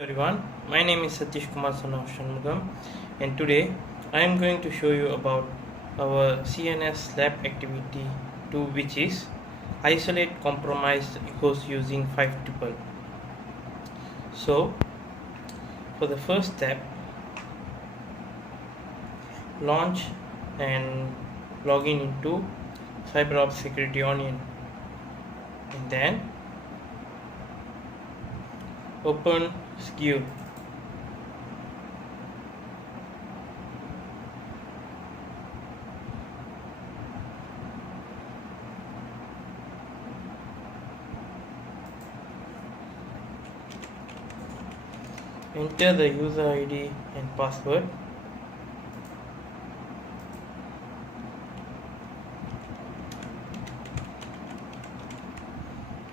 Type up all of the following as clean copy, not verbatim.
Everyone, my name is Satish Kumar son of Shanmugam, and today I am going to show you about our CNS lab activity 2, which is isolate compromised host using 5 tuple. So for the first step, launch and log in into CyberOps Security Onion, and then open SKU. Enter the user ID and password.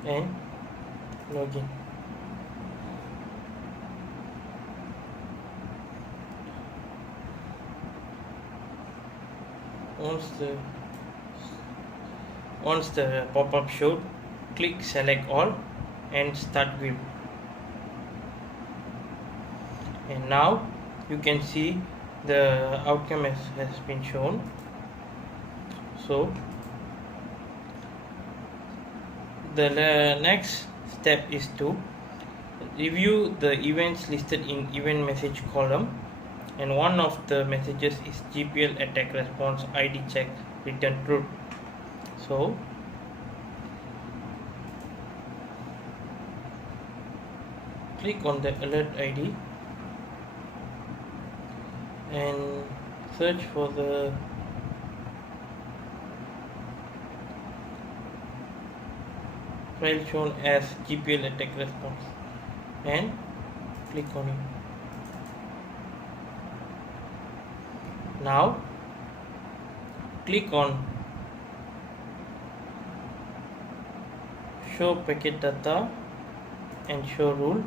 And login. Once the pop-up showed, click select all and start view. And now you can see the outcome has been shown. So the next step is to review the events listed in event message column, and one of the messages is GPL attack response ID check return true. So click on the alert ID and search for the file shown as GPL attack response and click on it. Now click on show packet data and show rule.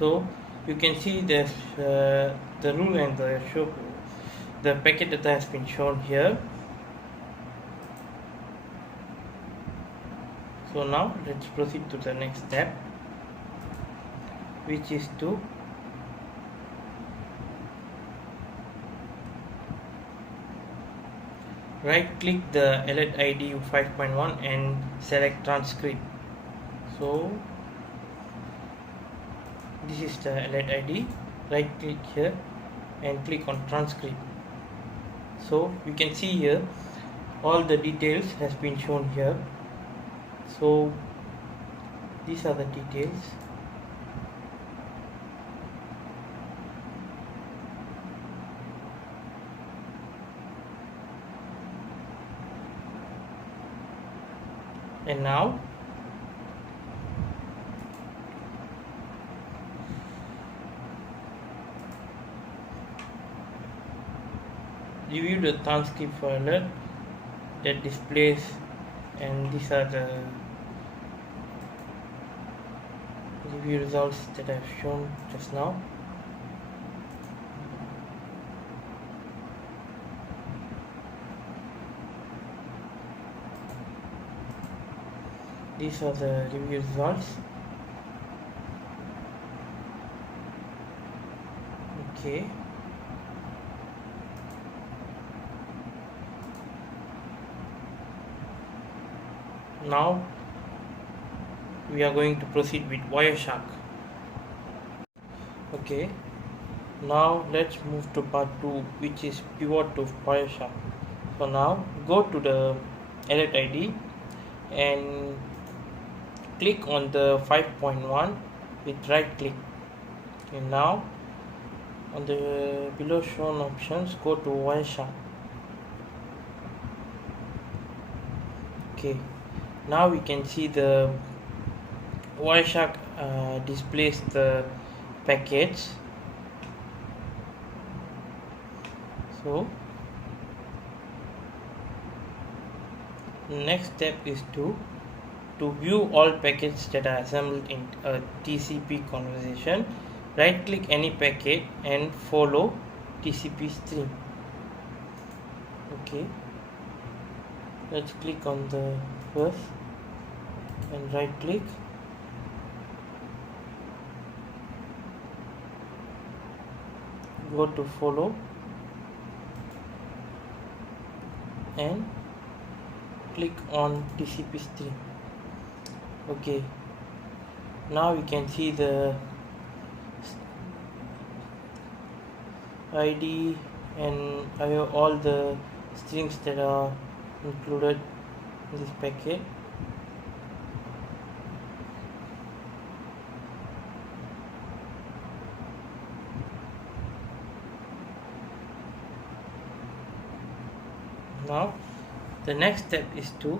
So you can see the rule and the packet data has been shown here. So now let's proceed to the next step, which is to right click the alert ID 5.1 and select transcript. So this is the alert ID. Right click here and click on transcript. So you can see here all the details has been shown here. So these are the details. And now review the transcript for alert that displays, and these are the review results that I've shown just now. These are the review results. Okay. Now we are going to proceed with Wireshark. Okay, now let's move to part 2, which is pivot to Wireshark. So now go to the alert ID and click on the 5.1 with right click, and now on the below shown options go to Wireshark. Okay, now we can see the Wireshark displays the packets. So next step is to view all packets that are assembled in a TCP conversation. Right click any packet and follow TCP string. Okay, Let's click on the first and right click, go to follow and click on TCP stream. Okay, now you can see the ID and all the strings that are included in this packet. Now the next step is to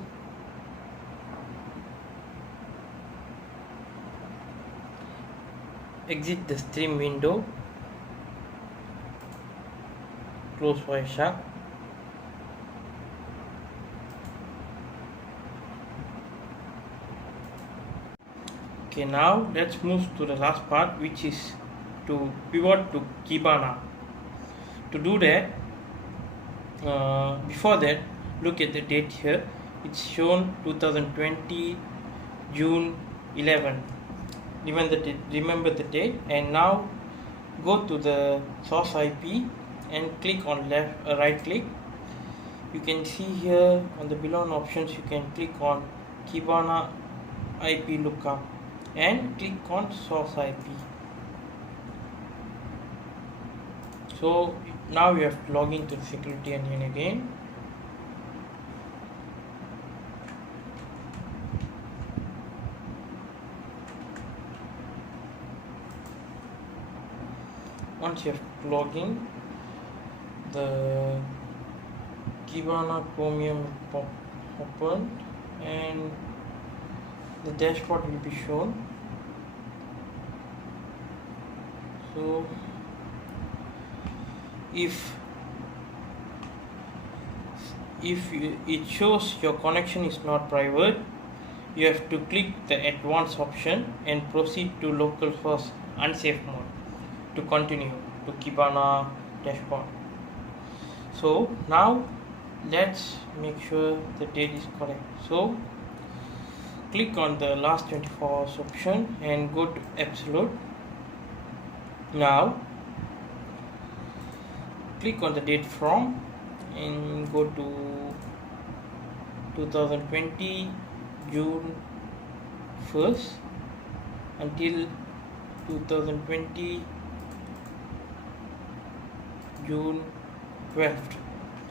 exit the stream window, close Wireshark. Okay, now let's move to the last part, which is to pivot to Kibana. To do that, before that, look at the date here. It's shown 2020 June 11. Remember the date, and now go to the source IP and click on right click. You can see here on the below options, you can click on Kibana IP lookup and click on source IP. So now you have to log into the security engine again. Once you have logged in, the Kibana Chromium open and the dashboard will be shown. So if it shows your connection is not private, you have to click the advanced option and proceed to localhost unsafe mode to continue to Kibana dashboard. So now let's make sure the date is correct. So click on the last 24 hours option and go to absolute. Now click on the date from and go to 2020 June 1st until 2020 June 12th.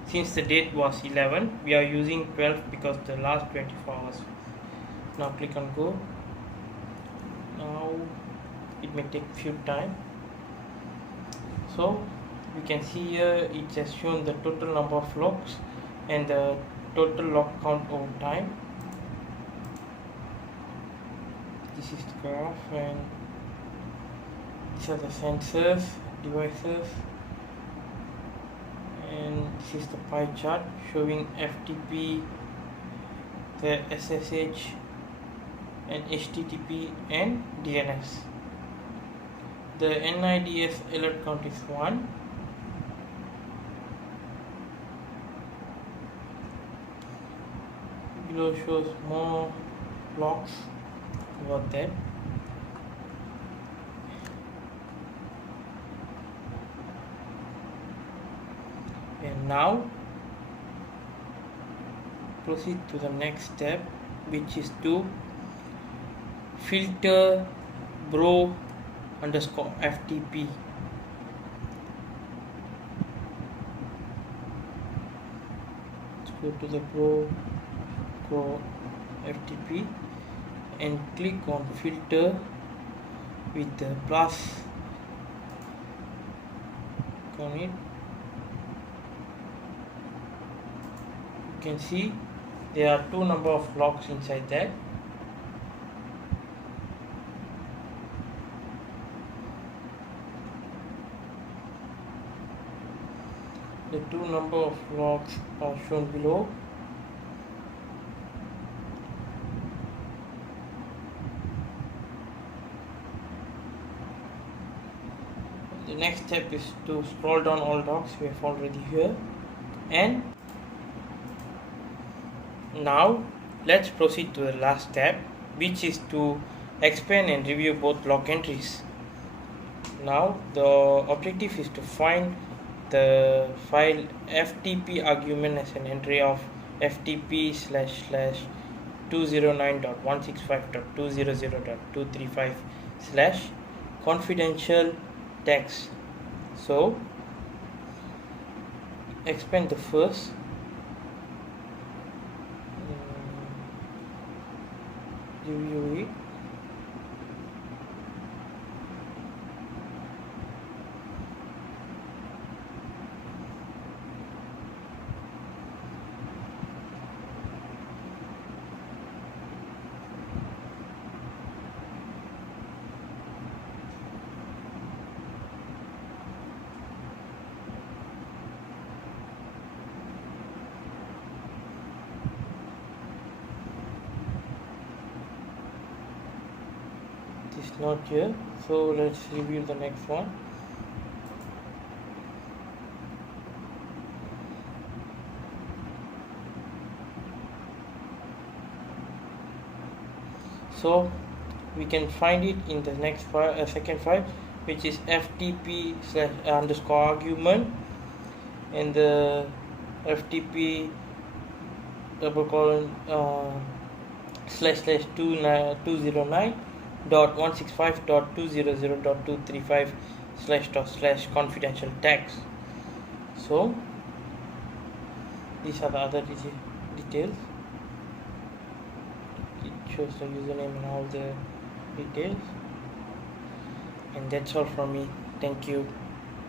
Since the date was 11, we are using 12 because the last 24 hours. Now click on go. Now it may take few time. So you can see here it has shown the total number of locks and the total lock count over time. This is the graph and these are the sensors, devices, and this is the pie chart showing FTP, the SSH and HTTP and DNS. The NIDS alert count is 1. Below shows more logs about that. And now proceed to the next step, which is to filter bro underscore FTP. Let's go to the bro FTP and click on filter with the plus on it. You can see there are two number of locks inside that. The two number of locks are shown below. The next step is to scroll down all logs we have already here and Now let's proceed to the last step, which is to expand and review both log entries. Now the objective is to find the file ftp argument as an entry of ftp slash slash 209.165.200.235 slash confidential text. So expand the first, review it. It is not here, so let's review the next one. So we can find it in the next file, second file, which is ftp slash underscore argument, and the ftp double colon slash slash 209.165.200.235 slash dot slash confidential tags. So these are the other details. It shows the username and all the details, and that's all from me. Thank you.